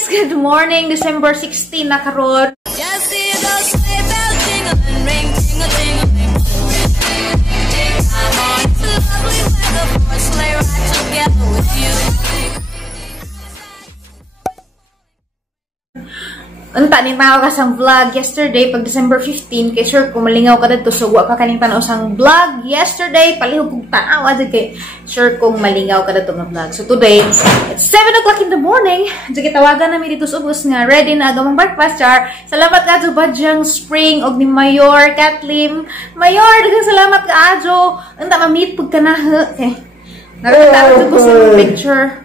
guys! Good morning! December 16 na karon. Unta ni tao ka sang vlog yesterday pag December 15 kay sure kung malingaw ka dito so wa ka kaning tanaw sang vlog yesterday palihog kog tanaw ad kay sure kung malingaw ka dito nga vlog. So today it's 7 o'clock in the morning. Sige tawagan nami dito sa ubos nga ready na agamang breakfast char. Salamat ka adto Badyang Spring og ni Mayor Kathleen. Mayor daghang salamat ka adto. Unta ma-meet pug ka na okay. Nakita ko sa picture.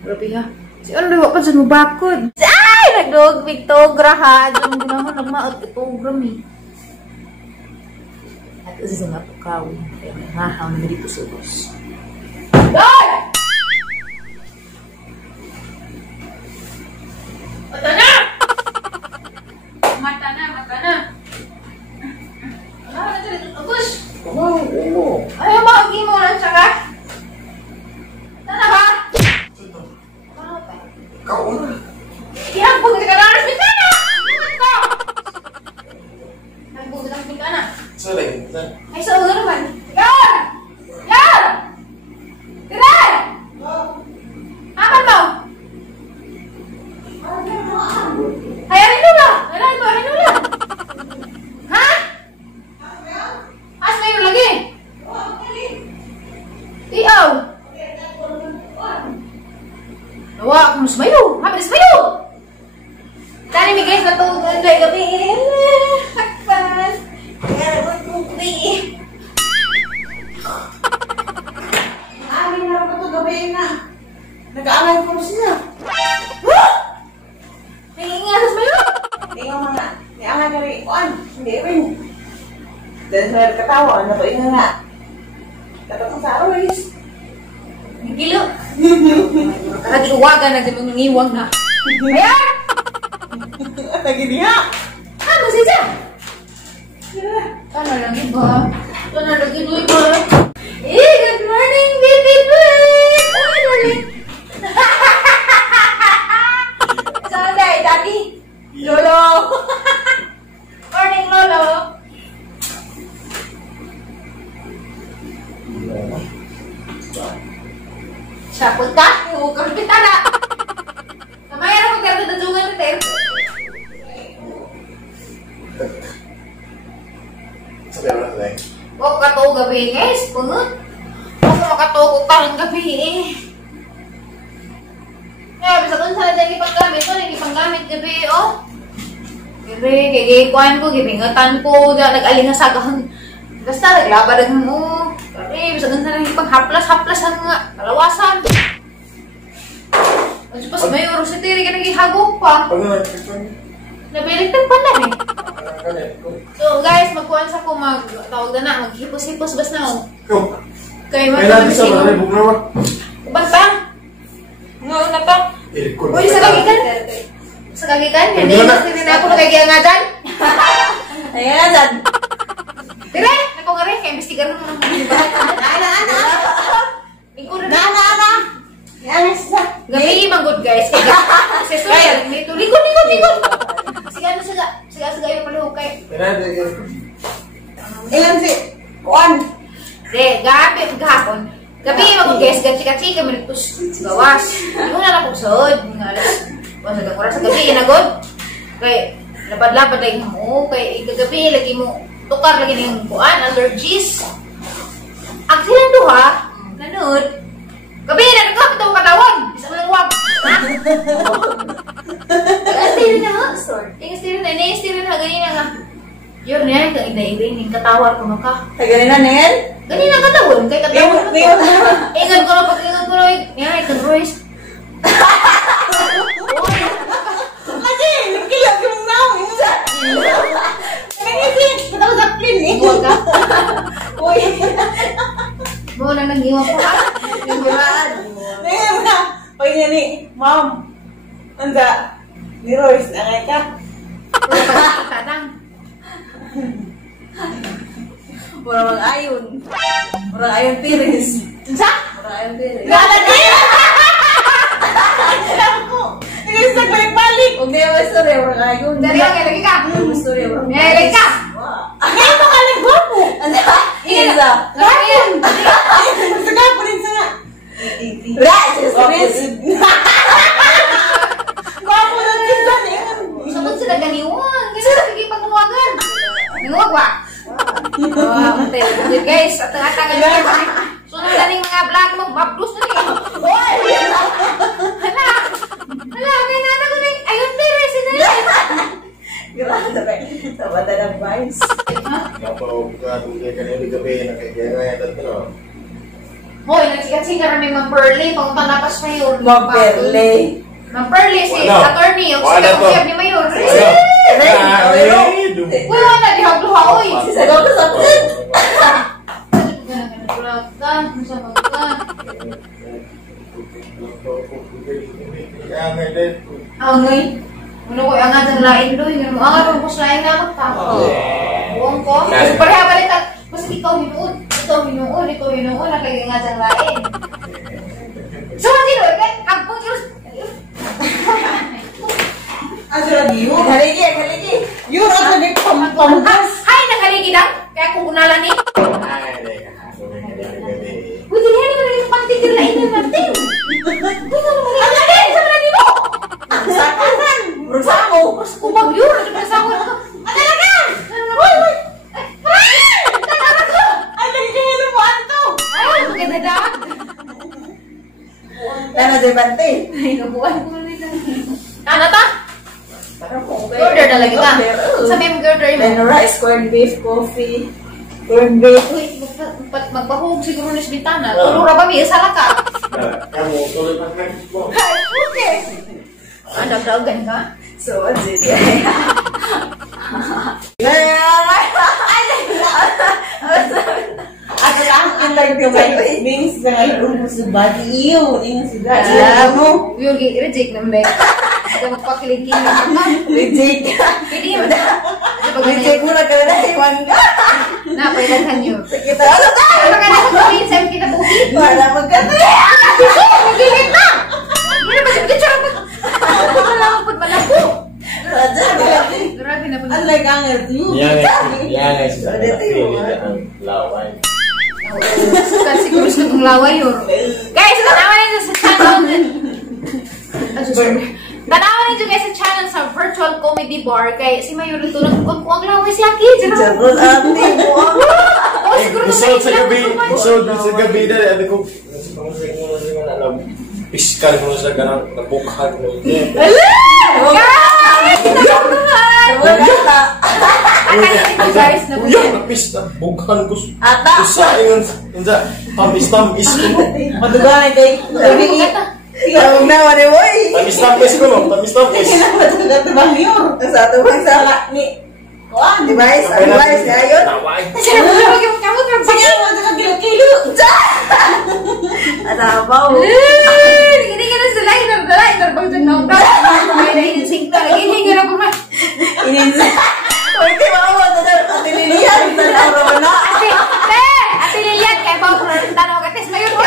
Grabe ha. Si ano daw pa dyan mo bakod? Ay! Nagdog Victogra ha! Diyan mo naman nagmaot Victogra mi. At isa nga po kawin. Kaya may mahaw na dito sa ubos. Doy! Mata na! Mata na! Mata na! Ano na dito sa ubos? Ayaw mo! Agi mo lang siya ka? Sana ba? Kau na. Ihambog ka na ng bintana! Iwan ko! Hambog ka ng bintana. Sorry. Ay, sa ulo naman. Yan! Yan! Tira! Aman mo! Ay, arin nula! Arin mo, arin nula! Ha? As na yun lagi? Iyaw! Wah, aku mayo. Habis mayo. Tadi mi guys nato gabi. Hakpas. Kaya magkukubi. Amin na pa to gabi na. Nag-aalay ko siya. May ingas mayo. Tingnan mo nga. May alay ka rin. Hindi rin. Dahil sa katawa, ano ko nga. Katapos sa arawis. Gilo. Lagi uwagan na din ngiwag na. Ayan! Lagi niya. Ano siya? Ano lagi ba? Ano lagi ba? Good morning, baby bird! Ano lagi? Saan tayo, daddy? Lolo. Morning, Lolo! Siya punta, iukang kita na. Namaya na magkara na dungan na tayo. Sabi ako na tayo. Huwag ka to gabi, guys. Punot. Huwag ka makatogo ka ng gabi eh. Kaya, bisa kung saan tayo ipanggamit ko, ipanggamit gabi, oh. Gabi, kikikuhan ko, gibingatan ko, nag-alingasagahan. Basta, naglabadan mo. Gabi, bisa kung saan ipang-haplas-haplasan nga, kalawasan. Pas may oras na tiri ka nagihagok pa. Pag na-picture niyo? Nabiligtag pa na eh. Kalit ko. So guys, magkuhan sa ko tawag na maghipos-hipos bas na. Go. Kay May natin sa mga buk na ba? Basta. Ngayon na pa. Uy, sa kagikan? Sa kagikan? Hindi na tiri na ako nagagaya nga dyan. Ayan na dyan. Tira! Ako nga rin, kaya imbestigar mo naman. Ana. Ikaw na. Ana. Yan siya. Gabi manggod guys. Kasi sorry, dito. Likod. Sige, yung palihukay. Ilan si Kuan. De, gabi, gahapon. Gabi, mag-guess, gachi-gachi kami nagpus gawas. Hindi mo na napusod. Mga alas, sa oras sa gabi, inagod. Kay, lapad-lapad lagi mo. Kay, ikagabi, lagi mo, tukar lagi na yung kuan, allergies. Ang silang duha, nanood. Gabi, nagkakapit ako katawag. Bisa mo lang wag. Ha? Tingin na ha, store. Tingin na, ganyan na nga. Yun yan, kang ida-ida, katawar ko na ka. Tagali na Nen? Ganyan ang katawon, kay katawon na Tingnan ko. mo. Ingat ko na, pag-ingat ko na, yan, ikan Royce. Kasi, nagkilag yung namin. Kasi, matapos sa plin eh. Huwag ka. Uy. Buo na nag-iwan ko ha. Yung giraan. Ngayon na. Pag niya ni, Ma'am. Anda. Ni Royce, angay ka. Tatang. Mura mag-ayon. Mura ayon Pires. Sa? Mura ayon Pires. Gala din! Alam ko. Inisag Serius. Gwapo na kita niya. Sabot sila ganiwang. Kasi sige pagmuwagan. Nanguwag ba? Guys, atang-atang sunod na ning mga vlog mo, bablos na rin. Hala, kaya na ko rin. Ayun, pero sinala. Grabe. Tabata ng vibes. Napauga-tuga ka na yung gabi na kaya gaya na Hoy, nagsikat-sikat kami Ma'am Pearly, pang panapas Mayor. Maperle. Ma'am Pearly, si Wala. attorney, yung Wala sila to. kuyab ni Mayor. Wala na, dihag-luha, oy. Sagaw ka sa akin. Angay. Ano ko, ang atang lain doy. Ang atang pus lain na magpa. Buwang ko. Pareha balitan. Basta ikaw hinuon. Ikaw hinuon. Nakagay nga atang lain. So, sino? Kampong yun. Ano lagi yun? Haligi. Yun ako din pamugas. Ay, naghaligi lang. Kaya kung unalan ni. Buti niya, hindi ko rin yung pangtigil lain na natin. Ang lain! Sa mga mo! Sakahan. Bersamo. Kumag yun! Ano ba sa ako? Ang talaga! Uy! Tanawa ko! Ay, nagiging lumaan to. Ay, maganda dapat. Tana de bante. Ay, nabuhan ko na rin. Ano ta? Parang kung Order na lagi ka. Sabi mo order mo. Then rice, corned beef, coffee, corned beef. Uy, magbahog siguro na sa bintana. Tulura ba may isala ka? Kamu tuloy pa mo. Okay. Dagan ka? So, what's it? Ako lang ang nagkabay means na ngayon sa body iyo. Yung sila. Alam mo? Yung reject naman ba? Hindi magpakiligin naman ka. Reject ka. Hindi mo na. Reject mo na ka na iwan ka. Napailangan nyo. Kita ano ka? Ano ka na kung gawin sa'yo kita buhi? Para magkataya. Nagigit na! Hindi na ba siya picture ako? Malapot, malapot. Raja, grabe. Grabe na po. Ang lagangat yun. Yan ay sa laway. Suka siguro sa itong laway yun. Guys, tanawan ninyo sa channel. Tanawan ninyo guys sa channel sa Virtual Comedy Bar. Kaya si Mayor ito nagkukuang laway si Aki. Charot ate mo. Oh, siguro Usod sa gabi na ano ko. Piskal mo sa ganang nabukhan mo. Guys! Wala. Guys, Uy, napis na bukhan ko. Ata. Usa ingon unsa tamis ko. Madugan kay. Tawag na wala boy. Tamis ko no, tamis. Kinamatugat bang yun? Sa ato bang sala ni Kuan, device, device ayon. Tawag. Sino mo lagi mo kamot ng Sige mo sa kilo-kilo. Ada bau. Hindi ka na sila, inarbang dyan na ako. May naininsing na, lagi hindi ka na kurma. Ininsa. Uy, di ba mo sa atililihan sa araw na. Ate Lilian, kaya ba ako tanaw ka, Tes Mayor ka.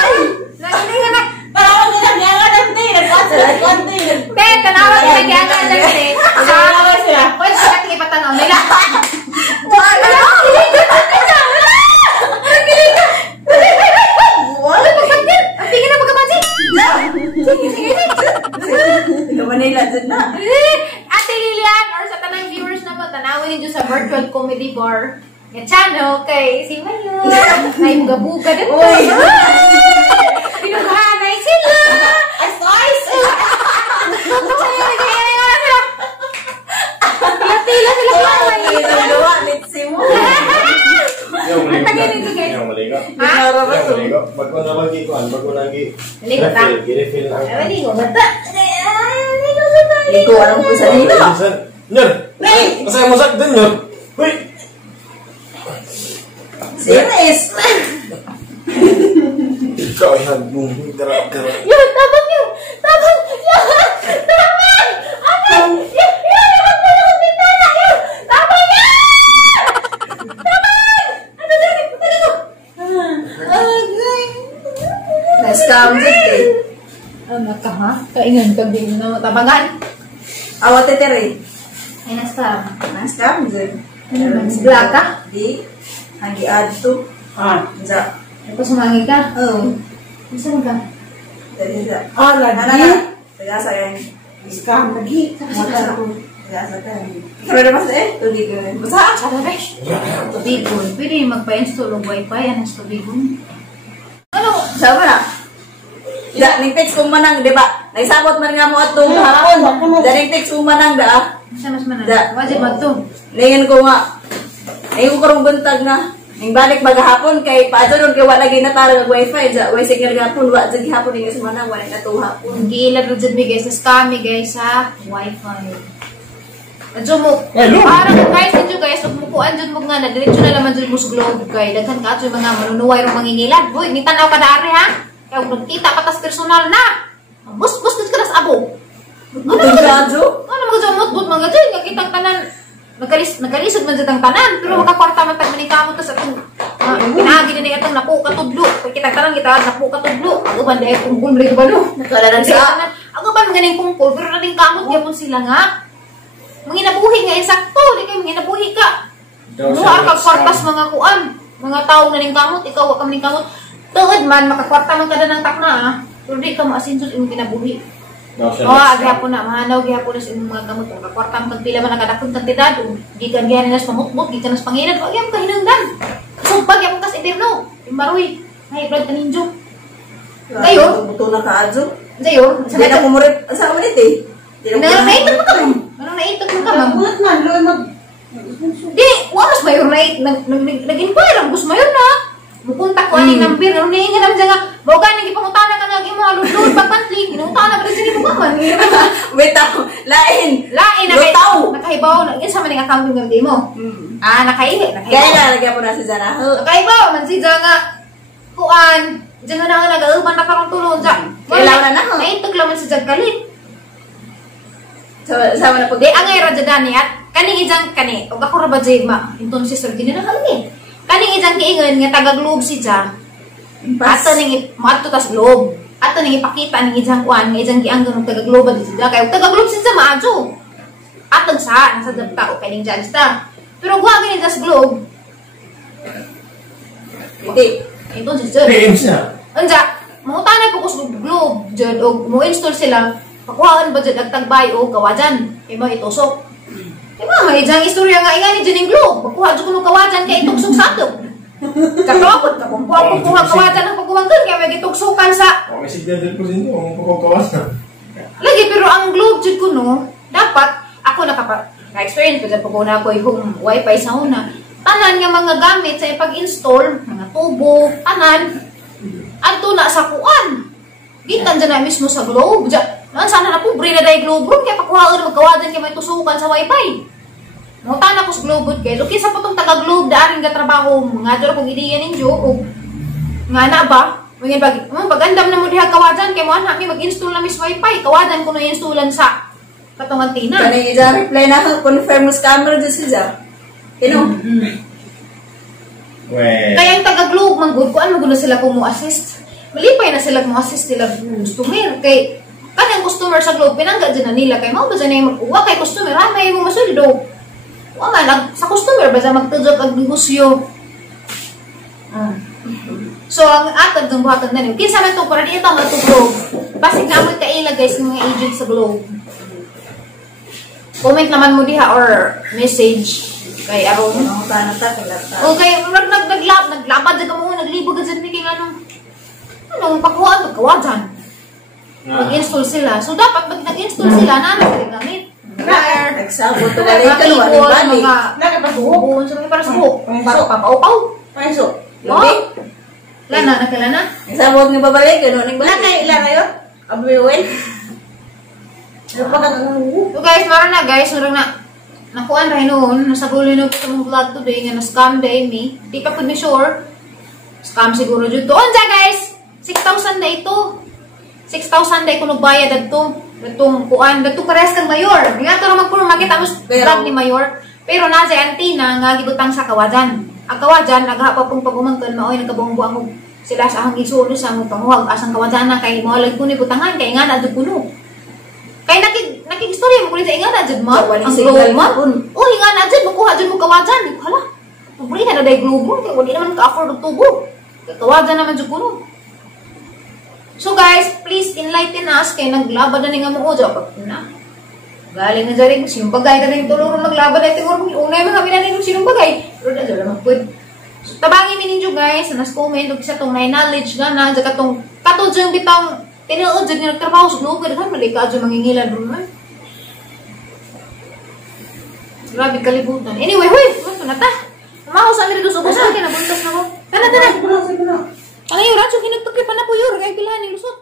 Hindi ka na. Para ako nila niyangan ng day. Nagkwante. Te, tanawa ka na kaya ka lang, te. Tanawa sila. Pwede siya nakikipatanaw nila. Wala. Wala pagkapansin. Ang tingin na pagkapansin. Sige. Ikaw ba nila dyan na? Ate Lilian, or sa tanang viewers naman, tanawin niyo sa Virtual Comedy Bar. Yung channel kay si Mayor. Ay, buga-buga din po. Uy. Pinugahanay sila. As nice. Tila sila kaway. Nagawa, let's see mo. Yung Tagay nito, guys. Yung maligo. Ha? Bago na lagi ko, bago lagi. Maligo ta? Refill lang. Ay, maligo. Bata. Ikaw, anong pisa nito? Nyer! Masaya mo sak din, Nyer! Uy! Serious. Ikaw ay nagbuming gara-gara. Yun, tabang yun. Tabang. Tabang. Amay. Yun, magpala ko bintana. Yun. Tabang yan. Tabang. Ano dyan? Punta dito. Na-scam dyan eh. Ano ka ha? Kaingan ka din na tabangan. Awat tetere. Ay, na-scam. Na-scam dyan. Ano man? Black ka? Di. Hagi add to. Sa. Tapos sumangi ka? Oh. Saan ka? Dali sa. Ah, lagi. Tagasa yan. Scam lagi. Tagasa ka. Pero naman sa tuloy ko rin. Basta? Sada guys. Tubigon. Pwede magpa-install ng wifi. Ano sa tubigon? Ano? Sama na? Ning text kong manang, di ba? Naisabot man nga mo atong hapon. Daring text kong manang da. Saan mas manan? Da. Wajib magto. Ningen ko nga. Ningen ko karong buntag na. Ning balik maghapon kay paadto ron kay wala ginatara ng wifi. Ja, way signal gapon wa jud gihapon ning sa manang wala na to hapon. Giilad ro jud mi guys. Sa scammy guys ha. Wifi. Adyo mo. Hello. Parang guys, adyo guys. Huwag mo kuan dyan mo nga na. Diretso na naman dyan mo sa globe kay. Daghan ka adyo mga manunuway ro mangingilad. Boy, nitanaw ka na ari ha. Kaya kung nagkita ka tas personal na. Bus-bus ka na sa abo. Ano ka adyo? Ano mga dyan mot-bot mga dyan. Nakitang tanan. Nagkalisod man dyan ang tanan. Pero makakwarta man tagmanikamo tas atong pinagi na itong napu katudlo. Kaya kitang tanan kita napu katudlo. Ako ba dahil kung gulri ko ba no? Nakalanan sa. Ako ba maganing kungkol. Pero nating kamot gyapon sila nga. Manginabuhi nga insakto. Di kayo manginabuhi ka. Muha ka kwartas mga kuan. Mga taong naning kamot. Ikaw ka maning kamot. Tuod man, makakwarta man kada ng takna ha. Pero di ka maasinsos imong kinabuhi. Oo, agyapon na. Mahanaw gyapon na sa imong mga kamot. Makakwarta man pagpila man nakadakong kantidad. Di ka gihan na sa pamutbot. Di ka na sa panginad. Huwag yan kahinangdan. Sumpag yapon kas eterno. Imbaroy. Hay, blood kaninjo. Dayon. Buto na ka adyo. Dayon. Hindi na kumurit. Asa ulit eh. Naitok mo ka mo. Naitok mo ka mo. Bulat man, loy mag... Di, waras mayor na nag-inquire ang gusto mayor na. Mukunta ko aning number, ano na yung naman dyan nga, bawa ka, nagipangutana ka nga, yung mga lulod, pagpantli, pinungutana ka rin sila mo kaman. Wait ako. Lain. Lain, nakahibaw, yun sa maning account yung gamdi mo. Nakaihi. Kaya lalagyan mo na si Zanaho. Nakaibaw, man si dyan nga, kuan, dyan nga na nag-auban na karong tulong dyan. Kailangan na ako. Naitog lang man si dyan kalit. Sama na pag... Di, angay radya dani at kaning ijang kani, o ako raba jay ma, inton si Sir Gininahalin. Kaning ijang kiingon nga taga-globe si Dja. Ato ning maadto tas globe. Ato ning ipakita ning ijang kuan, nga ijang gianggon og taga-globe si Dja. Kay taga-globe si Dja maadto. Atong sa nasa dagta o kaning Dja sta. Pero guwa gani sa globe. Hindi, inton si Dja. Anja, mangutana ko sa globe, jud og mo install sila. Pakuhaan ba dyan nagtagbay o kawajan? Iba itusok. Diba, may dyan istorya nga ingani dyan yung globe. Pakuha dyan kung kawajan kaya ituksok sa ato. Kakawapot ka kung kuha kawajan ang pagkuwanggan kaya may ituksokan sa... May sigla din po sinyo, ang pagkakawasan. Lagi, pero ang globe dyan ko no, dapat ako na-experience ko dyan pagkuna ko yung wifi sa una. Tanan nga mga gamit sa ipag-install, mga tubo, tanan, adto na sa kuan. Gitan dyan na mismo sa globe. Dyan, sana na pobre na dahil globe room, kaya pakuhaan na magkawadan kaya may tusukan sa wifi. Mutana ko sa globe guys. Okay, sa potong taga-globe, daaring ka trabaho, nga dyan akong ideya ninyo, o nga na ba? Pag-andam na mo diha kawadan, kaya mo kami mag-install na mis wifi, kawadan ko na installan sa katungan tina. Kani ija reply na ako, confirm mo scammer dyan siya. Kino? Kaya yung taga-globe, manggod ko, ano na sila kung mo assist? Malipay na sila kung assist nila customer. Kay kanyang customer sa globe, pinangga dyan na nila. Kay mau ba dyan na yung magkuha kay customer? Ha, may mo masuldo. Huwag nga, sa customer ba dyan magtudok ang negosyo? So, ang atag ng buhatag na niyo. Kinsa na ito, para di ito nga ito globe. Basig na amoy kaila guys ng mga agent sa globe. Comment naman mo diha or message kay Aron. Okay, naglapad dyan ka mo, naglibog dyan ni kay anong pakuhaan, magkawajan. Mag-install sila. So, dapat pag nag-install sila, nanan sila gamit. Nagsabot to balik ka naman yung balik. Nakapasuhon sa mga para sa buhok. Papaupaw. Paiso. Oh? Lana, nakilana? Nagsabot nga babalik, gano'n yung balik. Ilan ngayon? Abuewin? So guys, meron na guys. Meron na. Nakuhaan rin noon. Nasa gulo na ito mong vlog today. Nga na-scam day me. Di pa po ni sure. Scam siguro dyan to. Onja guys! 6,000 na ito. 6,000 na ito nagbayad dito. Itong kuan. Dito kares kang mayor. Nga ito naman po makita mo vlog ni mayor. Pero nasa antina nga gibutang sa kawajan. Ang kawajan, naghapa pong pagumangkan maoy nagkabuang-buang sila sa hanging sulo sa mong panguwag. Asang kawajan na kay mawalag ko ni butangan. Kaya nga na dito puno. Kaya nakikistorya mo kulit sa inga na dyan mo. Ang globe mo. O, inga na dyan. Makuha dyan mo kawajan. Hala. Pabuli na dahil globe mo. Kaya wali naman ka-afford ng tubo. Kaya kawajan naman dyan puno. So guys, please enlighten us kay naglaban na ni nga mo ojo pag na. Galing na diri sinong bagay na ning tulong naglaban na tingor mo unay mga kami na sinong bagay. Pero na jud magpud. So tabangin mi ninyo guys, nas comment og isa tong knowledge nga na jaga tong katod yung bitang tinuod jud nga nagtrabaho sa lugar daghan malika jud mangingilan ron man. Grabe kalibutan. Anyway, huy, ano na ta? Mamahaw sa diri dos ubos na buntas na ko. Tana. Sige na. Ano yung ratso kinutugli pa na po yun, kaya bilahan ni lusot.